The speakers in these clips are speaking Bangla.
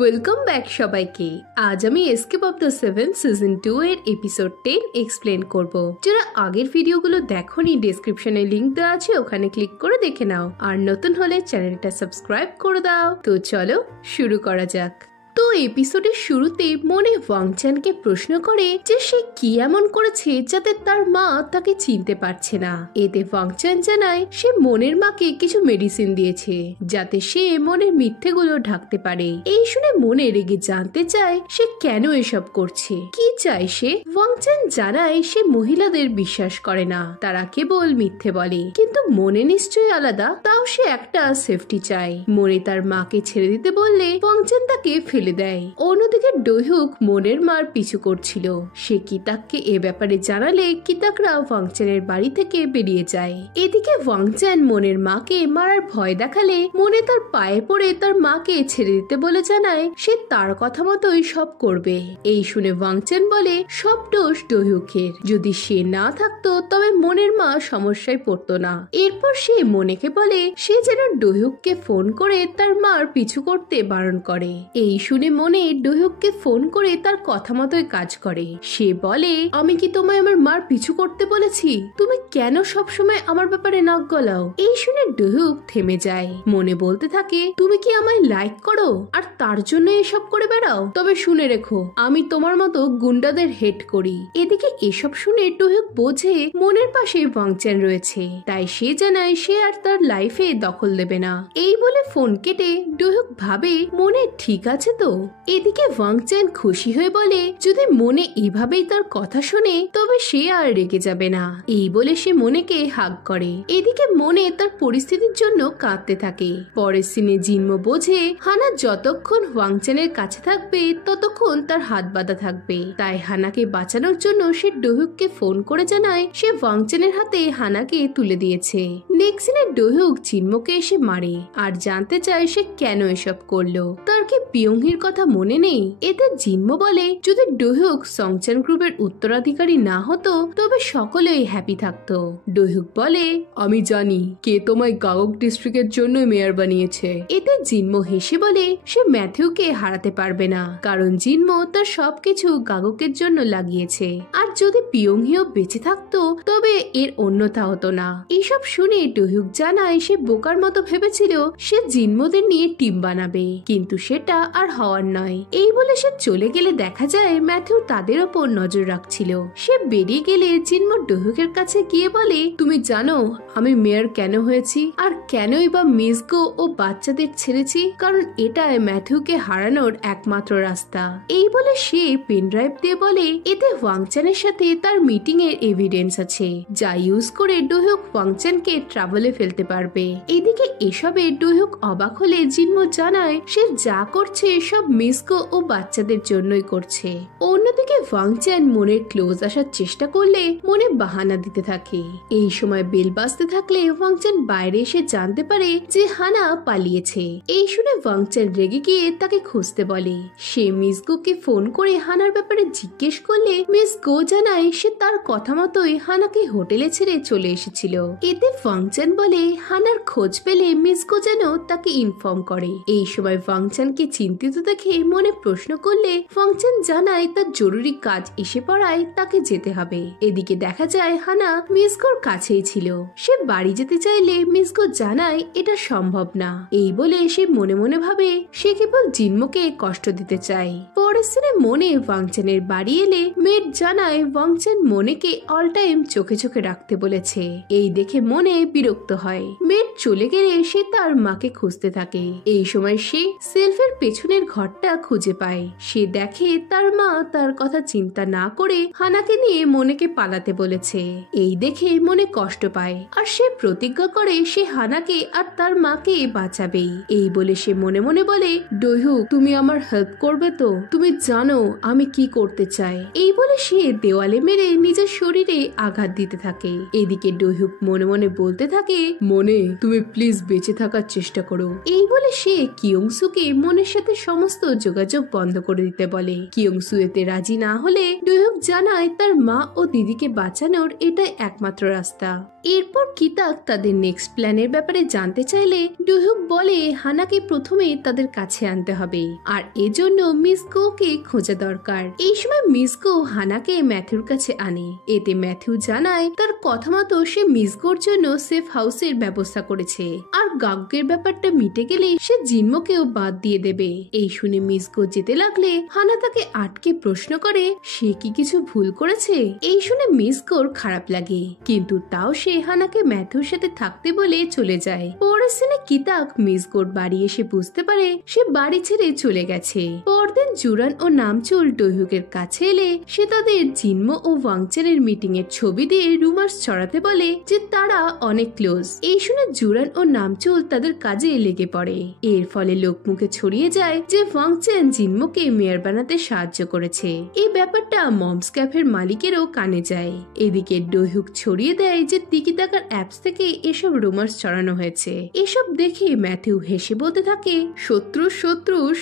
ওয়েলকাম ব্যাক সবাইকে। আজ আমি escape of the seven season 2 এর এপিসোড 10 এক্সপ্লেন করব। যারা আগের ভিডিওগুলো দেখোনি, ডেসক্রিপশনে লিংক দেওয়া আছে, ওখানে ক্লিক করে দেখে নাও। আর নতুন হলে চ্যানেলটা সাবস্ক্রাইব করে দাও। তো চলো শুরু করা যাক। তো এপিসোডের শুরুতে মনে ওয়াংচানকে প্রশ্ন করে যে সে কি এমন করেছে যাতে তার মা তাকে চিনতে পারছে না। এতে ওয়াংচান জানায় সে মনের মাকে কিছু মেডিসিন দিয়েছে যাতে সে মনের মিথ্যেগুলো ঢাকতে পারে। এই শুনে মনে রেগে জানতে চায় সে কেন এসব করছে, কি চায় সে। ওয়াংচান জানায় সে মহিলাদের বিশ্বাস করে না, তারা কেবল মিথ্যে বলে। কিন্তু মনে নিশ্চয়ই আলাদা, তাও সে একটা সেফটি চায়। মনে তার মাকে ছেড়ে দিতে বললে ওয়াংচান তাকে ফেলে দেয়। অন্যদিকে ডোহুক মনের মার পিছু করছিল। সে কিতাককে এ ব্যাপারে জানালে কিতাকরা ওয়াংচানের বাড়ি থেকে বেরিয়ে যায়। এদিকে ওয়াংচান মনের মাকে মারার ভয় দেখালে মনে তার পায়ে পড়ে তার মাকে ছেড়ে দিতে বলে জানায় সে তার কথা মতোই সব করবে। এই শুনে ওয়াংচান বলে সব দোষ ডোহুকের, যদি সে না থাকতো তবে মনের মা সমস্যায় পড়তো না। এরপর সে মনেকে বলে সে যেন ডোহুককে ফোন করে তার মার পিছু করতে বারণ করে। এই শুনে মনে ডোহুককে ফোন করে তার কথা মতোই কাজ করে। সে বলে আমি কি তোমায় আমার মার পিছু করতে বলেছি? তুমি কেন সব সময় আমার ব্যাপারে নাক গলাও? এই শুনে ডোহুক থেমে যায়। মনে বলতে থাকে তুমি কি আমায় লাইক করো আর তার জন্য এসব করে বেড়াও? তবে শুনে রেখো আমি তোমার মতো গুন্ডাদের হেট করি। এদিকে এসব শুনে ডোহুক বোঝে মনের পাশে ওয়াংচান রয়েছে, তাই সে জানায় সে আর তার লাইফে দখল দেবে না। এই বলে ফোন কেটে ডোহুক ভাবে মনে ঠিক আছে তো। এদিকে ওয়াংচান খুশি হয়ে বলে যদি মনে এভাবেই তার কথা শুনে তবে সে আর রেগে যাবে না। এই বলে সে মনেকে হাগ করে। এদিকে মনে তার পরিস্থিতির জন্য কাঁদতে থাকে। পরের সিনে জিনমো বোঝে হানা যতক্ষণ ওয়াংচানের কাছে থাকবে ততক্ষণ তার হাত বাঁধা থাকবে। তাই হানাকে বাঁচানোর জন্য সে ডোহুককে ফোন করে জানায় সে ওয়াংচানের হাতে হানাকে তুলে দিয়েছে। নেক্সট সিনে ডোহুক জিনমোকে এসে মারে আর জানতে চায় সে কেন এসব করলো। তার কি পিয়ংহির কথা মনে নেই? এতে জিনমো বলে যদি ডোহুক সংচান গ্রুপের উত্তরাধিকারী না হতো তবে সকলেই হ্যাপি থাকতো। ডোহুক বলে আমি জানি কে তোমায় গাগক ডিস্ট্রিক্টের জন্য মেয়র বানিয়েছে। এতে জিনমো হেসে বলে সে ম্যাথিউকে হারাতে পারবে না, কারণ জিনমো তার সবকিছু গাগকের জন্য লাগিয়েছে। আর যদি পিয়ংহিও বেঁচে থাকতো তবে এর অন্যথা হতো না। এইসব শুনে ডোহুক জানায় সে বোকার মতো ভেবেছিল সে জিনমোদের নিয়ে টিম বানাবে, কিন্তু সেটা আর হওয়ার নয়। এই বলে সে চলে গেলে দেখা যায় ম্যাথিউ তাদের ওপর নজর রাখছিল। সে বেরিয়ে গেলে জিনমো ডোহুকের কাছে গিয়ে বলে তুমি জানো আমি মেয়র কেন হয়েছি আর কেনই বা মিসগো ও বাচ্চাদের ছেড়েছি? কারণ এটাই ম্যাথিউকে হারানোর একমাত্র রাস্তা। এই বলে সে পেন ড্রাইভ দিয়ে বলে এতে ওয়াংচানের সাথে তার মিটিং এর এভিডেন্স আছে, যা ইউজ করে ডোহুক ওয়াংচানকে ট্রাভেলে ফেলতে পারবে। এদিকে এসবে ডোহুক অবাক হলে জিনমো জানায় সে যা করছে সব মিসগো ও বাচ্চাদের জন্যই করছে। অন্যদিকে ওয়াংচান মনের ক্লোজ আসার চেষ্টা করলে মনে বাহানা দিতে থাকে। এই সময় বেল বাজতে থাকলে ওয়াংচান বাইরে এসে জানতে পারে যে হানা পালিয়েছে। এই শুনে ওয়াংচান রেগে গিয়ে তাকে খুঁজতে বলে। সে মিসগোকে ফোন করে হানার ব্যাপারে জিজ্ঞেস করলে মিস গো জানায় সে তার কথা মতোই হানাকে হোটেলে ছেড়ে চলে এসেছিল। এতে ওয়াংচান বলে হানার খোঁজ পেলে মিসগো যেন তাকে ইনফর্ম করে। এই সময় ওয়াংচানকে চিন্তিত দেখে মনে প্রশ্ন করলে ওয়াংচান জানায় তার জরুরি কাজ এসে পড়ায় তাকে যেতে হবে। এদিকে দেখা যায় হানা মিসগোর কাছেই ছিল। সে বাড়ি যেতে চাইলে মিসগো জানায় এটা সম্ভব না। এই বলে সে মনে মনে ভাবে সে কেবল জিনমোকে কষ্ট দিতে চায়। পরের সিনে মনে ওয়াংচানের বাড়ি এলে মেট জানায় ওয়াংচান মনেকে অল টাইম চোখে চোখে রাখতে বলেছে। এই দেখে মনে বিরক্ত হয়। মেট চলে গেলে সে তার মাকে খুঁজতে থাকে। এই সময় সে সেলফের পেছনের ঘরটা খুঁজে পায়। সে দেখে তার মা তার কথা চিন্তা না করে হানাকে নিয়ে মনেকে পালাতে বলেছে। এই দেখে মনে কষ্ট পায় আর সে প্রতিজ্ঞা করে সে হানাকে আর তার মাকে বাঁচাবে। এই বলে সে মনে মনে বলে ডোহুক তুমি আমার হেল্প করবে তো? তুমি তুমি জানো আমি কি করতে চাই। এই বলে সে দেওয়ালে মেরে নিজের শরীরে আঘাত দিতে থাকে। এদিকে ডোহুক মনে মনে বলতে থাকে, মনে তুমি প্লিজ বেঁচে থাকার চেষ্টা করো। এই বলে সে কিয়ংসুকে মনের সাথে সমস্ত যোগাযোগ বন্ধ করে দিতে বলে। কিয়ংসু এতে রাজি না হলে ডোহুক জানায় তার মা ও দিদিকে বাঁচানোর এটাই একমাত্র রাস্তা। এরপর কিতাক তাদের নেক্সট প্ল্যানের ব্যাপারে জানতে চাইলে ডোহুক বলে হানাকে প্রথমে তাদের কাছে আনতে হবে, আর এজন্য মিস গোকে খোঁজা দরকার। এই সময় মিস গো হানাকে ম্যাথিউর কাছে আনে। এতে ম্যাথিউ জানায় তার কথা মতো সে মিস গোর জন্য সেফ হাউসের ব্যবস্থা করেছে, আর গাগ্গের ব্যাপারটা মিটে গেলে সে জিনমোকেও বাদ দিয়ে দেবে। এই শুনে মিস গো যেতে লাগলে হানা তাকে আটকে প্রশ্ন করে সে কি কিছু ভুল করেছে। এই শুনে মিস গোর খারাপ লাগে, কিন্তু তাও সে হানাকে ম্যাথিউর সাথে থাকতে বলে চলে যায়। পরের সিনে কিতাক মিস গোর বাড়ি এসে বুঝতে পারে সে বাড়ি ছেড়ে চলে গেছে। পরদিন জুরান ও নামচুল ডোহুকের কাছে এলে সে তাদের জিনমো ও ওয়াংচেনের মিটিং এর ছবি দিয়ে রুমার্স ছড়াতে বলে যে তারা অনেক ক্লোজ। এই শুনে জুরান ও নামচুল তাদের কাজে লেগে পড়ে। এর ফলে লোকমুখে ছড়িয়ে যায় যে ওয়াংচেন জিনমোকে মেয়র বানাতে সাহায্য করেছে। এই ব্যাপারটা মমস ক্যাফের মালিকেরও কানে যায়। এদিকে ডোহুক ছড়িয়ে দেয় যে টিকিটাকার অ্যাপস থেকে এসব রুমার্স ছড়ানো হয়েছে। এসব দেখে ম্যাথিউ হেসে বলতে থাকে, শত্রু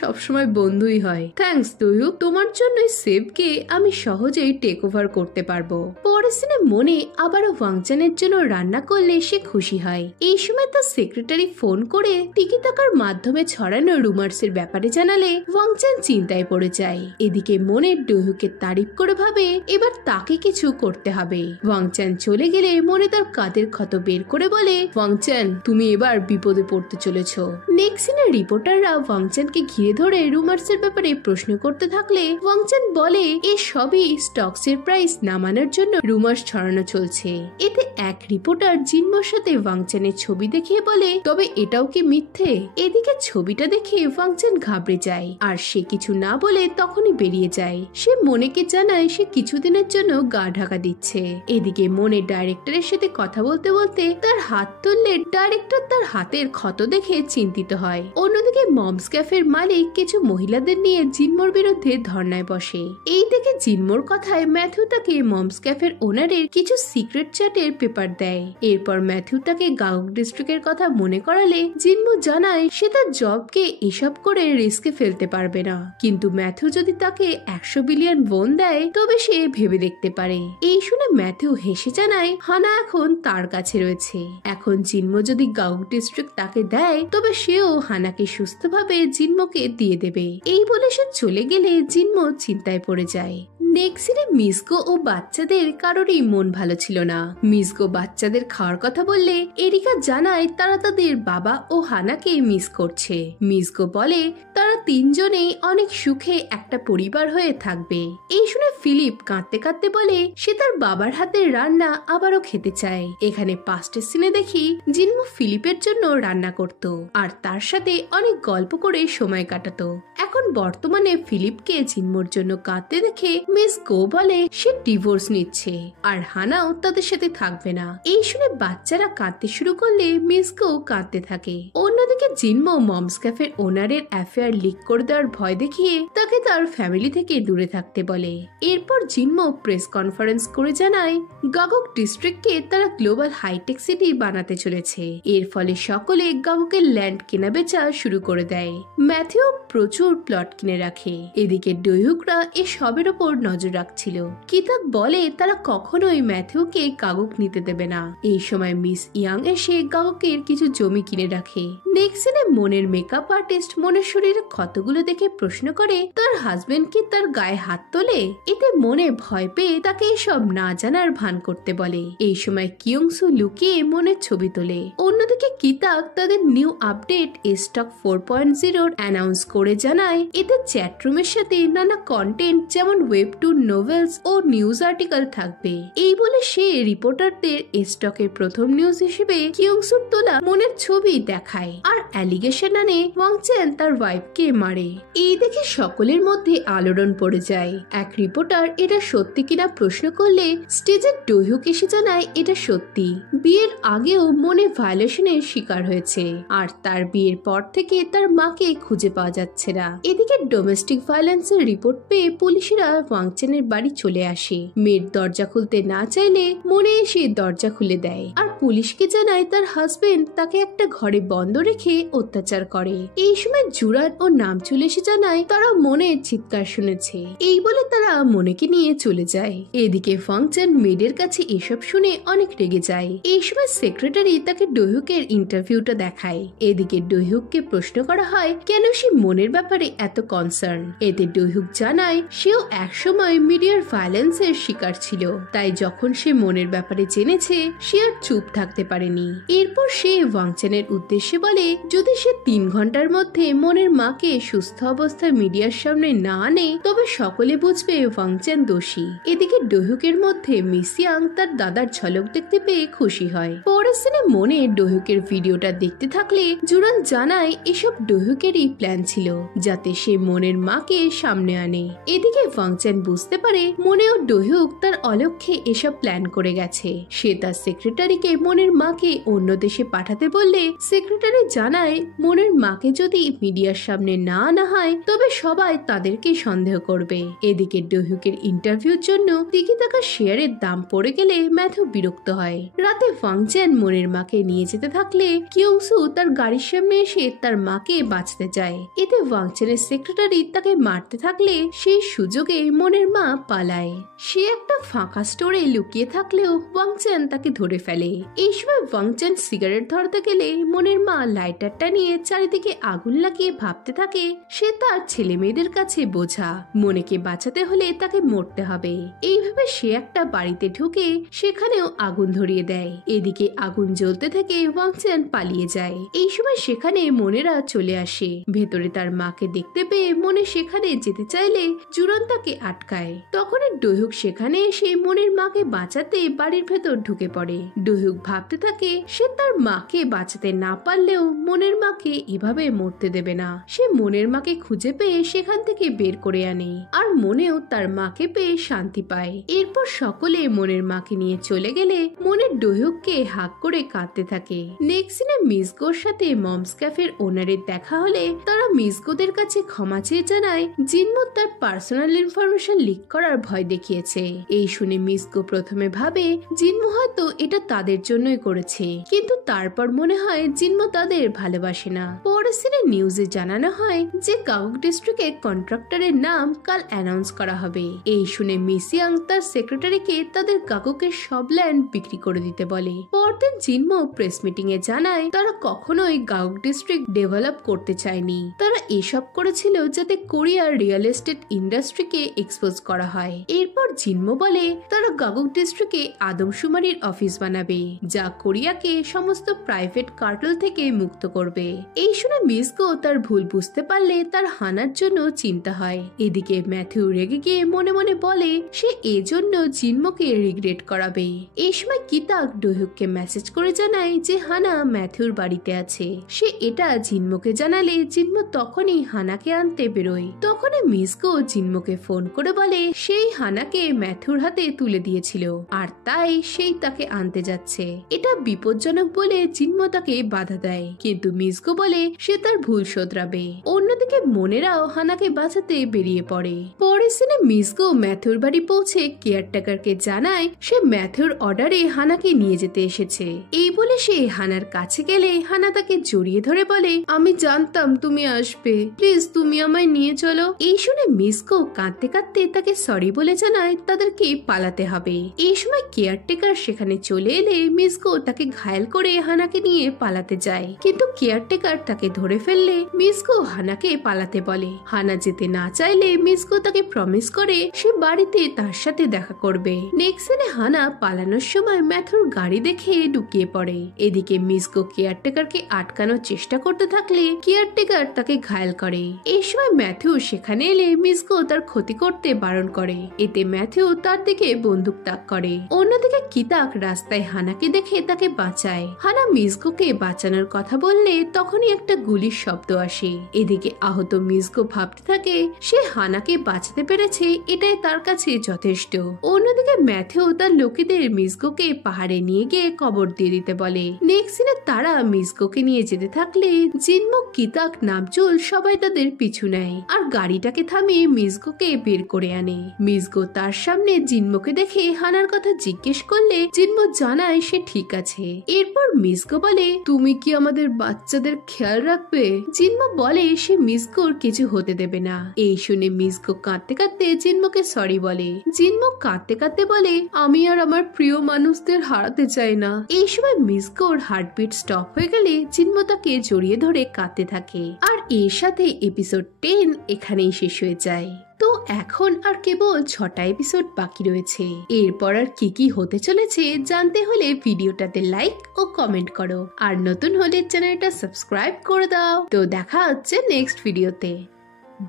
সবসময় বন্ধুই হয়। থ্যাঙ্কস ডোহুক, তোমার জন্য সেভকে আমি সহজেই টেক ওভার করতে পারবো। পরের সিনে মনে আবারও ওয়াংচানের জন্য রান্না করলে সে খুশি হয়। এই সময় তার সেক্রেটারি ফোন করে টিকিটাকার মাধ্যমে ছড়ানো রুমার্স এর ব্যাপারে জানালে ওয়াংচান চিন্তায় পড়ে যায়। এদিকে মনে ডোহুকের তারিফ করে ভাবে এবার তাকে কিছু করতে হবে। ওয়াংচান চলে গেলে মনে তার কাঁধের ক্ষত বের করে বলে, ওয়াংচান তুমি এবার বিপদে পড়তে চলেছ। নেক্সট সিনে রিপোর্টাররা ওয়াংচানকে ঘিরে ধরে রুমার্স এর ব্যাপারে প্রশ্ন করতে থাকলে ওয়াংচান বলে এ সবই স্টকস এর প্রাইস নামানোর জন্য রুমার্স ছড়ানো চলছে। এতে এক রিপোর্টার জিনমোর সাথে ওয়াংচানের ছবি দেখিয়ে বলে, তবে এটাও কি মিথ্যে? এদিকে ছবিটা দেখে ওয়াংচান ঘাবড়ে যায়, আর সে কিছু না বলে তখনই বেরিয়ে যায়। সে মনেকে জানায় সে কিছুদিনের জন্য গা ঢাকা দিচ্ছে। এদিকে মনে ডাইরেক্টরের সাথে কথা বলতে বলতে তার হাত তুললে ডাইরেক্টর তার হাতের ক্ষত দেখে চিন্তিত হয়। অন্যদিকে মমস ক্যাফের মালিক কিছু মহিলাদের নিয়ে জিনমোর বিরুদ্ধে ধর্নায় বসে। এই দেখে জিনমোর কথায় ম্যাথিউ তাকে মমস ক্যাফের ওনারের কিছু সিক্রেট চ্যাটের পেপার দেয়। এরপর ম্যাথিউ তাকে গাউক ডিস্ট্রিক্টের কথা মনে করালে জিনমো জানায় সে তার জবকে এসব করে রিস্কে ফেলতে পারবে না, কিন্তু ম্যাথিউ যদি তাকে 100 বিলিয়ন ওন দেয় তবে সে ভেবে দেখতে পারে। এই শুনে ম্যাথিউ হেসে জানায় হানা এখন তার কাছে রয়েছে। এখন জিনমো যদি গাউক ডিস্ট্রিক্ট তাকে দেয় তবে সেও হানাকে সুস্থভাবে জিনমোকে দিয়ে দেবে। এই বলে সে চলে গেলে জিনমো চিন্তায় পড়ে যায়। নেক্সট সিনে মিসগো ও বাচ্চাদের কারোরই মন ভালো ছিল না। মিসগো বাচ্চাদের খাওয়ার কথা বললে এরিকা জানায় তারা তাদের বাবা ও হানাকে মিস করছে। মিসগো বলে তারা তিনজনেই অনেক সুখে একটা পরিবার হয়ে থাকবে। এই শুনে ফিলিপ কাঁদতে কাঁদতে বলে সে তার বাবার হাতের রান্না আবারও খেতে চায়। এখানে পাস্টের সিনে দেখি জিনমো ফিলিপের জন্য রান্না করত আর তার সাথে অনেক গল্প করে সময় কাটাতো। এখন বর্তমানে ফিলিপকে জিনমোর জন্য কাঁদতে দেখে মিস গো বলে সে ডিভোর্স নিচ্ছে আর হানাও তাদের সাথে থাকবে না। এই শুনে বাচ্চারা কাঁদতে শুরু করলে মিস গো কাঁদতে থাকে। অন্যদিকে জিনমো মমস ক্যাফের ওনারের অ্যাফেয়ার লিক করে দেওয়ার ভয় দেখিয়ে তাকে তার ফ্যামিলি থেকে দূরে থাকতে বলে। এরপর জিনমো প্রেস কনফারেন্স করে জানায় গাগক ডিস্ট্রিক্টকে তারা গ্লোবাল হাইটেক সিটি বানাতে চলেছে। এর ফলে সকলে গাগকের ল্যান্ড কেনা বেচা শুরু করে দেয়। ম্যাথিউ প্রচুর প্লট কিনে রাখে। এদিকে ডোহুকরা এ সবের ওপর নজর রাখছিল। কিতাক বলে তারা কখনোই ম্যাথিউকে গাগক নিতে দেবে না। এই সময় মিস ইয়াং এসে গাগকের কিছু জমি কিনে রাখে। নেক্সট সিনে মনের মেকআপ আর্টিস্ট মনের শরীরে ক্ষতগুলো দেখে প্রশ্ন করে তার হাজবেন্ড কি তার গায়ে হাত তোলে। এতে মনে ভয় পেয়ে তাকে এসব না জানার ভান করতে বলে। এই সময় কিয়ংসু লুকিয়ে মনের ছবি তোলে। অন্যদিকে কিতাক তাদের নিউ আপডেট স্টক 4.0 অ্যানাউন্স করে জানায় এতে চ্যাটরুমের সাথে নানা কন্টেন্ট যেমন ওয়েবটুন, নোভেলস ও নিউজ আর্টিকেল থাকবে। এই বলে সে রিপোর্টারদের স্টকের প্রথম নিউজ হিসেবে কিয়ংসুর তোলা মনের ছবি দেখায় আর অ্যালিগেশন আনে ওয়াংচেন তার ওয়াইফকে মারে। এই দেখে সকলের মধ্যে আলোড়ন পড়ে যায়। এক রিপোর্টার এটা সত্যি কিনা প্রশ্ন করলে স্টেজের ডোহুক এসে জানায় এটা সত্যি। বিয়ের আগেও মনে ভায়োলেশনের শিকার হয়েছে আর তার বিয়ের পর থেকে তার মাকে খুঁজে পাওয়া যাচ্ছে না। এদিকে ডোমেস্টিক ডোমেস্টিক ভায়োলেন্সের রিপোর্ট পেয়ে পুলিশরা ওয়াংচেনের বাড়ি চলে আসে। মেয়ের দরজা খুলতে না চাইলে মনে এসে দরজা খুলে দেয় আর পুলিশকে জানায় তার হাজবেন্ড তাকে একটা ঘরে বন্ধ রেখে অত্যাচার করে। এই সময় জুরান ও নামচুল এসে জানায় তারা মনের চিৎকার শুনেছে। এই বলে তারা মনেকে নিয়ে চলে যায়। এদিকে ওয়াংচেন মেয়েদের কাছে এসব শুনে অনেক রেগে যায়। এই সময় সেক্রেটারি তাকে ডোহুকের ইন্টারভিউটা দেখায়। এদিকে ডোহুককে প্রশ্ন করা হয় কেন সে মনের ব্যাপারে এত কনসার্ন। এতে ডোহুক জানায় সেও একসময় মিডিয়ার ভায়োলেন্সের শিকার ছিল, তাই যখন সে মনের ব্যাপারে জেনেছে সে আর চুপ থাকতে পারেনি। এরপর সে ওয়াংচেনের উদ্দেশ্যে বলে যদি সে 3 ঘন্টার মধ্যে মনের মাকে সুস্থ অবস্থায় মিডিয়ার সামনে না আনে তবে সকলে বুঝবে ওয়াংচেন দোষী। এদিকে ডোহুকের মধ্যে মিসিয়াং তার দাদার ঝলক দেখতে পেয়ে খুশি হয়। পরের সিনে মনে ডোহুকের ভিডিওটা দেখতে থাকলে জুরান জানায় এসব ডোহুকেরই প্ল্যান ছিল যাতে সে মনের মাকে সামনে আনে। এদিকে ওয়াংচেন বুঝতে পারে মনে ও ডোহুক তার অলক্ষ্যে এসব প্ল্যান করে গেছে। সে তার সেক্রেটারিকে মনের মাকে অন্য দেশে পাঠাতে বললে সেক্রেটারি জানায় মনের মাকে যদি মিডিয়ার সামনে না আনা হয় তবে সবাই তাদেরকে সন্দেহ করবে। এদিকে ডোহুকের ইন্টারভিউর জন্য টিকে থাকা শেয়ারের দাম পড়ে গেলে ম্যাথু বিরক্ত হয়। রাতে ওয়াংচেন মনের মাকে নিয়ে যেতে থাকলে কিউংসু তার গাড়ির সামনে এসে তার মাকে বাঁচতে যায়। এতে ওয়াংচেনের সেক্রেটারি তাকে মারতে থাকলে সেই সুযোগে মনের মা পালায়। সে একটা ফাঁকা স্টোরে লুকিয়ে থাকলেও ওয়াংচেন তাকে ধরে ফেলে। এই সময় ওয়াংচেন সিগারেট ধরতে গেলে মনের মা লাইটারটা নিয়ে চারিদিকে আগুন লাগিয়ে ভাবতে থাকে সে তার ছেলে মেয়েদের কাছে বোঝা, মনেকে বাঁচাতে হলে তাকে মরতে হবে। এইভাবে সে একটা বাড়িতে ঢুকে সেখানেও আগুন ধরিয়ে দেয়। এদিকে আগুন জ্বলতে থেকে ওয়াংচেন পালিয়ে যায়। এই সময় সেখানে মনেরা চলে আসে। ভেতরে তার মাকে দেখতে পেয়ে মনে সেখানে যেতে চাইলে জুরান তাকে আটকায়। তখনই ডোহুক সেখানে এসে মনের মাকে বাঁচাতে বাড়ির ভেতর ঢুকে পড়ে। ডোহুক ভাবতে থাকে সে তার মাকে বাঁচাতে না পারলেও মনের মাকে এভাবে মরতে দেবে না। সে মনের মাকে খুঁজে পেয়ে সেখান থেকে বের করে আনে আর মনেও তার মাকে পেয়ে শান্তি পায়। এরপর সকলে মনের মাকে নিয়ে চলে গেলে মনের ডোহুককে হাক করে কাঁদতে থাকে। নেক্সট সিনে মিসগোর সাথে মমস ক্যাফের ওনারের দেখা হলে তারা মিসগোদের কাছে ক্ষমা চেয়ে জানায় জিনমো তার পার্সোনাল ইনফরমেশন লিক করার ভয় দেখিয়েছে। এই শুনে মিসগো প্রথমে ভাবে জিনমো হয়তো এটা তাদের জন্যই করেছে, কিন্তু তারপর মনে হয় জিনমো তাদের ভালোবাসে না। পরের সিনে নিউজে জানানো হয় যে গাউক ডিস্ট্রিক্টের কন্ট্রাক্টরের নাম কাল অ্যানাউন্স করা হবে। এই শুনে মিসিয়াং তার সেক্রেটারিকে তাদের গাগুকের সব ল্যান্ড বিক্রি করে দিতে বলে। পরদিন জিনমো প্রেস মিটিং এ জানায় তারা কখনোই গাউক ডিস্ট্রিক্ট ডেভেলপ করতে চায়নি। তারা এসব করেছিল যাতে কোরিয়ার রিয়েল এস্টেট ইন্ডাস্ট্রিকে এক্সপোজ করা হয়। এরপর জিনমো বলে তারা গাগুক ডিস্ট্রিক্টে আদমশুমারির অফিস বানাবে যা কোরিয়াকে সমস্ত প্রাইভেট কার্টেল থেকে মুক্ত করবে। এই শুনে মিসগো তার ভুল বুঝতে পারলে তার হানার জন্য চিন্তা হয়। এদিকে ম্যাথু রেগে গিয়ে মনে মনে বলে সে এজন্য জিনমোকে রিগ্রেট করাবে। এই সময় কিতাক ডোহুককে মেসেজ করে জানায় যে হানা ম্যাথুর বাড়িতে আছে। সে এটা জিনমোকে জানালে জিনমো তখনই হানাকে আনতে বেরোয়। তখনই মিসগো জিনমোকে ফোন করে বলে সেই হানাকে ম্যাথুর হাতে তুলে দিয়েছিল আর তাই সেই তাকে আনতে যাচ্ছে। এটা বিপজ্জনক বলে জিনমো তাকে বাধা দেয়, কিন্তু মিসগো বলে সে তার ভুল শোধরাবে। অন্যদিকে মনেরাও হানাকে বাঁচাতে বেরিয়ে পড়ে। পরের সিনে মিসগো ম্যাথুর বাড়ি পৌঁছে কেয়ারটেকারকে জানায় সে ম্যাথুর অর্ডারে হানাকে নিয়ে যেতে এসেছে। এই বলে সে হানার কাছে গেলে হানা তাকে জড়িয়ে ধরে বলে আমি জানতাম তুমি আসবে, প্লিজ তুমি আমায় নিয়ে চলো। এই শুনে মিসগো কাঁদতে কাঁদতে তাকে সরি বলে জানায় তাদেরকে পালাতে হবে। এই সময় কেয়ারটেকার সেখানে চলে এলে মিসগো তাকে ঘায়েল করে হানাকে নিয়ে পালাতে যায়, কিন্তু কেয়ারটেকার তাকে ধরে ফেললে মিসগো হানাকে পালাতে বলে। হানা যেতে না চাইলে মিসগো তাকে প্রমিস করে সে বাড়িতে তার সাথে দেখা করবে। নেক্সট সিনে হানা পালানোর সময় ম্যাথুর গাড়ি দেখে ঢুকিয়ে পড়ে। এদিকে মিসগো কেয়ারটেকারকে আটকানোর চেষ্টা করতে থাকলে কেয়ারটেকার তাকে ঘায়েল করে। এই সময় ম্যাথু সেখানে এলে মিসগো তার ক্ষতি করতে বারণ করে। এতে ম্যাথু ম্যাথিউ তার দিকে বন্দুক তাক করে। অন্যদিকে কিতাক রাস্তায় হানাকে দেখে তাকে বাঁচায়। হানা মিজগোকে বাঁচানোর কথা বললে তখনই একটা গুলির শব্দ আসে। এদিকে আহত মিজগো ভাবতে থাকে সে হানাকে বাঁচাতে পেরেছে, এটাই তার কাছে যথেষ্ট। অন্যদিকে ম্যাথিউ তার লোকেদের মিজগোকে পাহাড়ে নিয়ে গিয়ে কবর দিয়ে দিতে বলে। নেক্সট দিনে তারা মিজগোকে নিয়ে যেতে থাকলে জিনমো, কিতাক, নামচুল সবাই তাদের পিছু নেয় আর গাড়িটাকে থামিয়ে মিজগোকে বের করে আনে। মিজগো তার সামনে জিনমোকে দেখে হানার কথা জিজ্ঞেস করলে জিনমো জানায় সে ঠিক আছে। এরপর মিজগো বলে, তুমি কি আমাদের বাচ্চাদের খেয়াল রাখবে? জিনমো বলে সে মিজগোর কিছু হতে দেবে না। এই শুনে মিজগো কাঁদতে কাঁদতে জিনমোকে সরি বলে। জিনমো কাঁদতে কাঁদতে বলে, আমি আর আমার প্রিয় মানুষদের হারাতে চাই না। এই সময় মিজগোর হার্টবিট স্টপ হয়ে গেলে জিনমো তাকে জড়িয়ে ধরে কাঁদতে থাকে। আর এর সাথে এপিসোড 10 এখানেই শেষ হয়ে যায়। তো এখন আর কেবল 6টা এপিসোড বাকি রয়েছে। এরপর আর কি কি হতে চলেছে জানতে হলে ভিডিওটাতে লাইক ও কমেন্ট করো, আর নতুন হলে চ্যানেলটা সাবস্ক্রাইব করে দাও। তো দেখা হচ্ছে নেক্সট ভিডিওতে।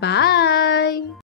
বাই।